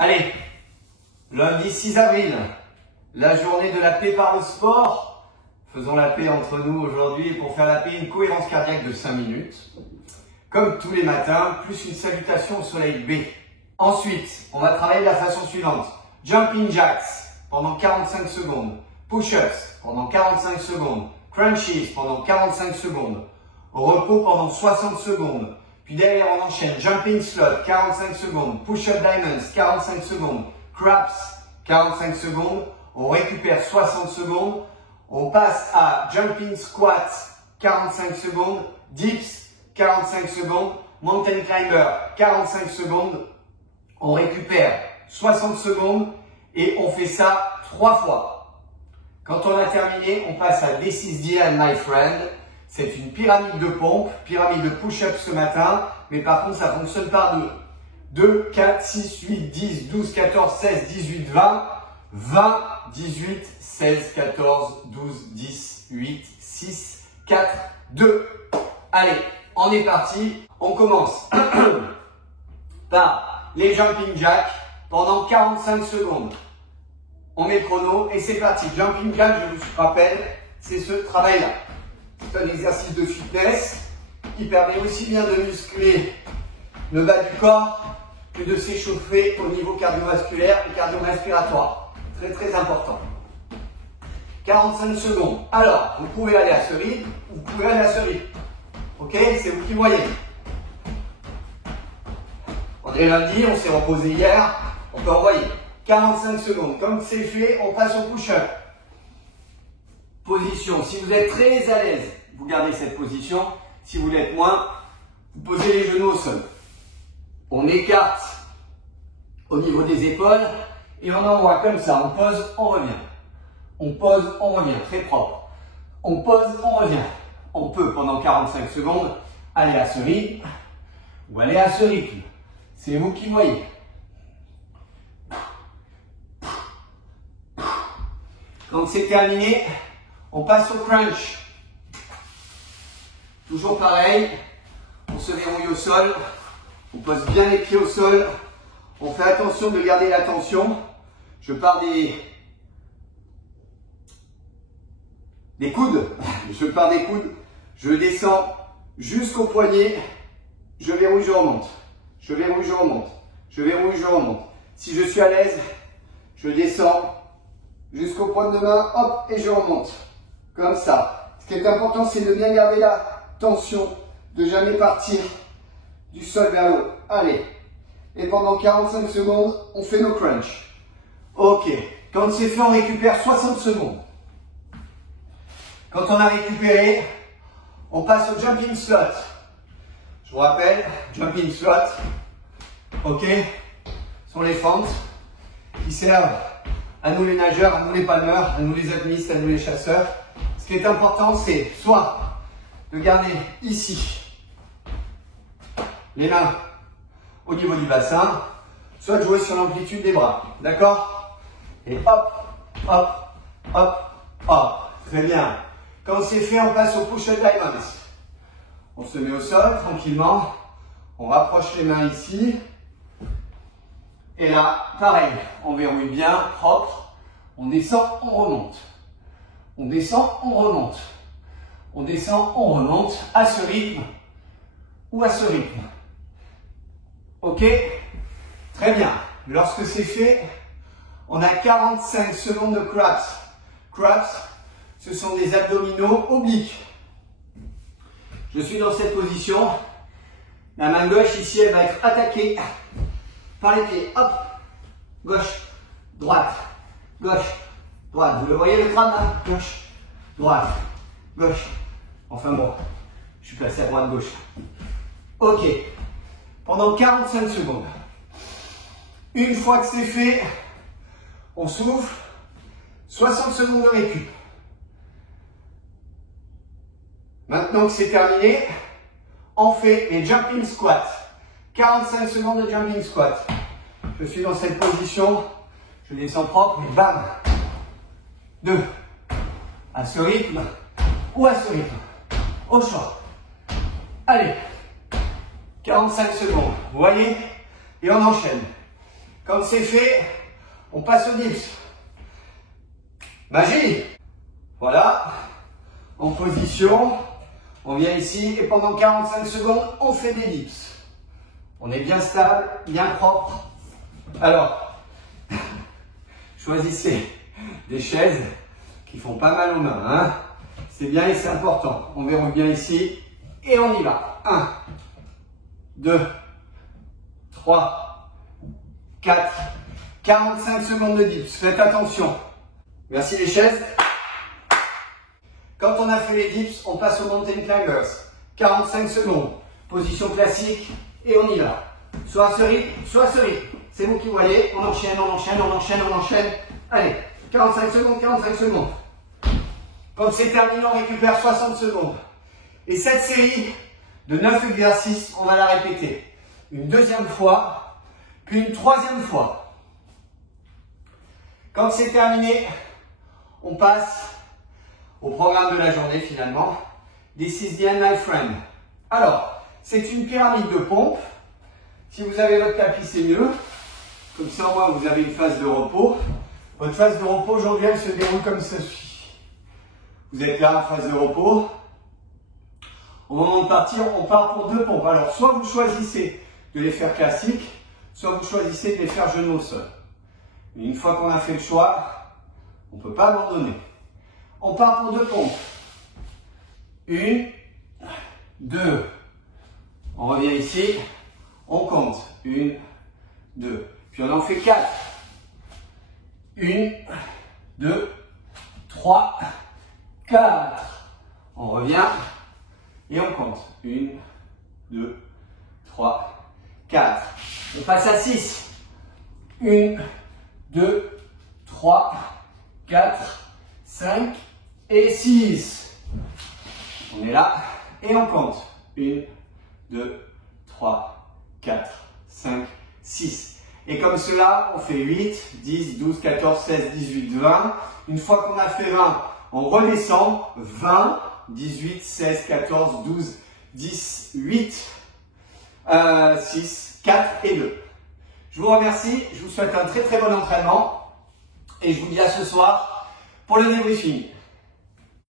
Allez, lundi 6 avril, la journée de la paix par le sport. Faisons la paix entre nous aujourd'hui et pour faire la paix, une cohérence cardiaque de 5 minutes. Comme tous les matins, plus une salutation au soleil B. Ensuite, on va travailler de la façon suivante. Jumping jacks pendant 45 secondes. Push-ups pendant 45 secondes. Crunches pendant 45 secondes. Au repos pendant 60 secondes. Puis derrière, on enchaîne Jumping slot, 45 secondes. Push-up diamonds, 45 secondes. Craps, 45 secondes. On récupère 60 secondes. On passe à Jumping squats, 45 secondes. Dips, 45 secondes. Mountain climber, 45 secondes. On récupère 60 secondes et on fait ça 3 fois. Quand on a terminé, on passe à This is the end, my friend. C'est une pyramide de pompe, pyramide de push-up ce matin, mais par contre ça fonctionne par deux. 2, 4, 6, 8, 10, 12, 14, 16, 18, 20, 20, 18, 16, 14, 12, 10, 8, 6, 4, 2. Allez, on est parti. On commence par les jumping jacks pendant 45 secondes. On met le chrono et c'est parti. Jumping jack, je vous rappelle, c'est ce travail-là. C'est un exercice de fitness qui permet aussi bien de muscler le bas du corps que de s'échauffer au niveau cardiovasculaire et cardio-respiratoire. Très très important. 45 secondes. Alors, vous pouvez aller à ce rythme, vous pouvez aller à ce rythme. Ok, c'est vous qui voyez. On est lundi, on s'est reposé hier, on peut envoyer. 45 secondes. Comme c'est fait, on passe au push-up. Position. Si vous êtes très à l'aise, vous gardez cette position. Si vous l'êtes moins, vous posez les genoux au sol. On écarte au niveau des épaules et on envoie comme ça. On pose, on revient. On pose, on revient. Très propre. On pose, on revient. On peut pendant 45 secondes aller à ce rythme ou aller à ce rythme. C'est vous qui voyez. Quand c'est terminé, on passe au crunch. Toujours pareil, on se verrouille au sol, on pose bien les pieds au sol, on fait attention de garder la tension. Je pars des coudes, je descends jusqu'au poignet, je verrouille, je remonte, je verrouille, je remonte, je verrouille, je remonte. Si je suis à l'aise, je descends jusqu'au point de main, hop, et je remonte. Comme ça. Ce qui est important, c'est de bien garder la tension, de jamais partir du sol vers le haut. Allez. Et pendant 45 secondes, on fait nos crunchs. Ok. Quand c'est fait, on récupère 60 secondes. Quand on a récupéré, on passe au jumping slot. Je vous rappelle, jumping slot, ok, sont les fentes qui servent à nous les nageurs, à nous les palmeurs, à nous les alpinistes, à nous les chasseurs. Ce qui est important, c'est soit de garder ici les mains au niveau du bassin, soit de jouer sur l'amplitude des bras. D'accord? Et hop, hop, hop, hop. Très bien. Quand c'est fait, on passe au push-up diamonds. On se met au sol tranquillement. On rapproche les mains ici. Et là, pareil, on verrouille bien, propre. On descend, on remonte. On descend, on remonte. On descend, on remonte à ce rythme ou à ce rythme. Ok? Très bien. Lorsque c'est fait, on a 45 secondes de craps. Craps, ce sont des abdominaux obliques. Je suis dans cette position. La main gauche ici, elle va être attaquée par les pieds. Hop. Gauche, droite, gauche, droite. Vous le voyez le crâne là? Gauche, droite, gauche. Enfin bon, je suis placé à droite, gauche. Ok. Pendant 45 secondes. Une fois que c'est fait, on souffle. 60 secondes de récup. Maintenant que c'est terminé, on fait les jumping squats. 45 secondes de jumping squat. Je suis dans cette position, je descends propre et bam. 2. À ce rythme ou à ce rythme. Au choix. Allez. 45 secondes. Vous voyez? Et on enchaîne. Quand c'est fait, on passe au dips. Magie. Voilà. En position. On vient ici et pendant 45 secondes, on fait des dips. On est bien stable, bien propre. Alors, choisissez des chaises qui font pas mal aux mains. Hein. C'est bien et c'est important. On verrouille bien ici et on y va. 1, 2, 3, 4, 45 secondes de dips. Faites attention. Merci les chaises. Quand on a fait les dips, on passe au mountain climbers. 45 secondes. Position classique et on y va. Soit ce rythme, soit ce rythme. C'est vous qui voyez. On enchaîne, on enchaîne, on enchaîne, on enchaîne. Allez, 45 secondes, 45 secondes. Quand c'est terminé, on récupère 60 secondes. Et cette série de 9 exercices, on va la répéter. Une deuxième fois, puis une troisième fois. Quand c'est terminé, on passe au programme de la journée finalement. This is the end, my friend. Alors, c'est une pyramide de pompe. Si vous avez votre tapis, c'est mieux. Comme ça, au moins, vous avez une phase de repos. Votre phase de repos, aujourd'hui, elle se déroule comme ceci. Vous êtes là en phase de repos. Au moment de partir, on part pour 2 pompes. Alors, soit vous choisissez de les faire classiques, soit vous choisissez de les faire genoux au sol. Et une fois qu'on a fait le choix, on ne peut pas abandonner. On part pour 2 pompes. 1, 2. On revient ici. On compte. 1, 2. Puis on en fait 4. 1, 2, 3, 4. On revient et on compte. 1, 2, 3, 4. On passe à 6. 1, 2, 3, 4, 5 et 6. On est là et on compte. 1, 2, 3, 4, 5, 6. Et comme cela, on fait 8, 10, 12, 14, 16, 18, 20. Une fois qu'on a fait 20, on redescend. 20, 18, 16, 14, 12, 10, 8, 6, 4 et 2. Je vous remercie. Je vous souhaite un très très bon entraînement. Et je vous dis à ce soir pour le débriefing.